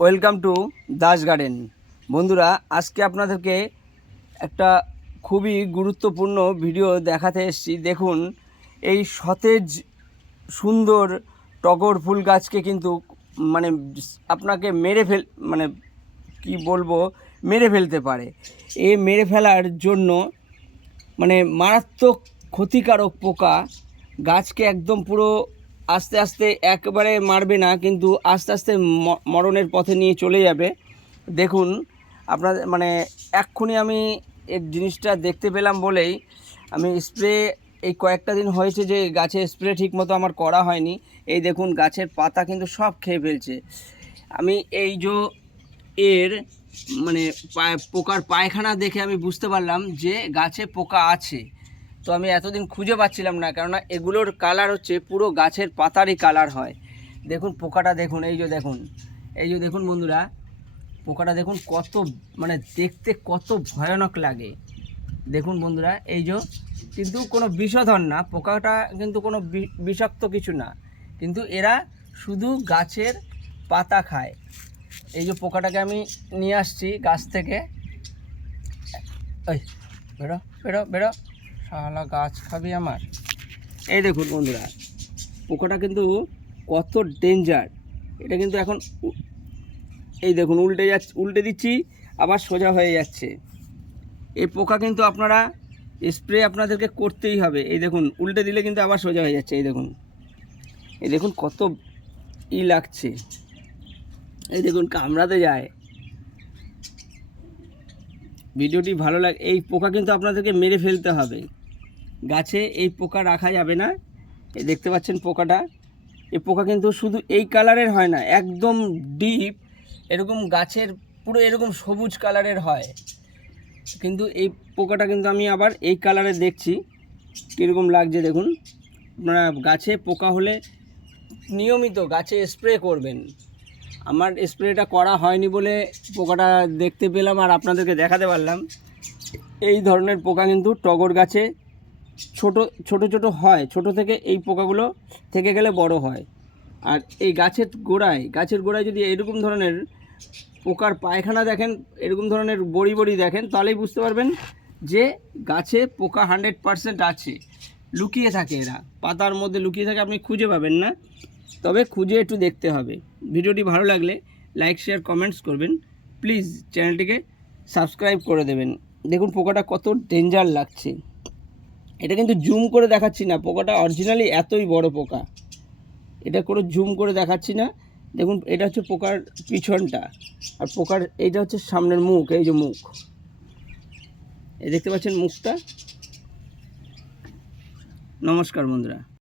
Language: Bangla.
Welcome to Das garden. বন্ধুরা, আজকে আপনাদেরকে একটা খুবই গুরুত্বপূর্ণ ভিডিও দেখাতে এসেছি। দেখুন, এই সতেজ, সুন্দর টগর ফুল গাছকে কিন্তু মানে আপনাকে মেরে ফেল মানে কি বলব, মেরে ফেলতে পারে। এ মেরে ফেলার জন্য মানে মারাত্মক ক্ষতিকারক পোকা গাছকে একদম পুরো আস্তে আস্তে একবারে মারবে না, কিন্তু আস্তে আস্তে মরণের পথে নিয়ে চলে যাবে। দেখুন আপনাদের মানে এক্ষুনি আমি এই জিনিসটা দেখতে পেলাম বলেই আমি স্প্রে, এই কয়েকটা দিন হয়েছে যে গাছে স্প্রে ঠিকমতো আমার করা হয়নি। এই দেখুন, গাছের পাতা কিন্তু সব খেয়ে ফেলছে। আমি এই যে এর মানে পোকার পায়খানা দেখে আমি বুঝতে পারলাম যে গাছে পোকা আছে। তো আমি এতদিন খুঁজে পাচ্ছিলাম না, কেননা এগুলোর কালার হচ্ছে পুরো গাছের পাতারই কালার হয়। দেখুন পোকাটা দেখুন, এই যে দেখুন, এই যে দেখুন বন্ধুরা, পোকাটা দেখুন কত মানে দেখতে কত ভয়ানক লাগে। দেখুন বন্ধুরা, এই যে, কিন্তু কোনো বিষধর না, পোকাটা কিন্তু কোনো বিষাক্ত কিছু না। কিন্তু এরা শুধু গাছের পাতা খায়। এই যে পোকাটাকে আমি নিয়ে আসছি গাছ থেকে। ওই বেরো বেরো বেরো। শালা গাছ খাবি আমার? এই দেখুন বন্ধুরা, পোকাটা কিন্তু কত ডেঞ্জার এটা কিন্তু এখন এই দেখুন, উল্টে যাচ্ছে, উল্টে দিচ্ছি, আবার সোজা হয়ে যাচ্ছে। এই পোকা কিন্তু আপনারা স্প্রে আপনাদেরকে করতেই হবে। এই দেখুন, উল্টে দিলে কিন্তু আবার সোজা হয়ে যাচ্ছে, এই দেখুন। এই দেখুন, কত ই লাগছে। এই দেখুন, কামড়াতে যায়। ভিডিওটি ভালো লাগে এই পোকা কিন্তু আপনাদেরকে মেরে ফেলতে হবে। গাছে এই পোকা রাখা যাবে না। এই দেখতে পাচ্ছেন পোকাটা। এই পোকা কিন্তু শুধু এই কালারের হয় না, একদম ডিপ। এরকম গাছের পুরো এরকম সবুজ কালারের হয়। কিন্তু এই পোকাটা কিন্তু আমি আবার এই কালারে দেখছি। কীরকম লাগছে দেখুন। আপনারা গাছে পোকা হলে নিয়মিত গাছে স্প্রে করবেন। আমার স্প্রেটা করা হয়নি বলে পোকাটা দেখতে পেলাম আর আপনাদেরকে দেখাতে পারলাম। এই ধরনের পোকা কিন্তু টগর গাছে ছোট ছোট ছোট হয়। ছোট থেকে এই পোকাগুলো থেকে গেলে বড় হয়। আর এই গাছের গোড়ায় গাছের গোড়ায় যদি এরকম ধরনের পোকার পায়খানা দেখেন, এরকম ধরনের বড়ি বড়ি দেখেন, তাহলেই বুঝতে পারবেন যে গাছে পোকা হান্ড্রেড পারসেন্ট আছে। লুকিয়ে থাকে এরা। পাতার মধ্যে লুকিয়ে থাকে, আপনি খুঁজে পাবেন না। তবে খুঁজে একটু দেখতে হবে। ভিডিওটি ভালো লাগলে লাইক, শেয়ার, কমেন্টস করবেন। প্লিজ চ্যানেলটিকে সাবস্ক্রাইব করে দেবেন। দেখুন, পোকাটা কত ডেঞ্জার লাগছে। এটা কিন্তু জুম করে দেখাচ্ছি না, পোকাটা অরিজিনালি এতই বড় পোকা। এটা করে জুম করে দেখাচ্ছি না। দেখুন, এটা হচ্ছে পোকার পিছনটা। আর পোকার, এইটা হচ্ছে সামনের মুখ, এই যে মুখ। এই দেখতে পাচ্ছেন মুখটা? নমস্কার, বন্ধুরা।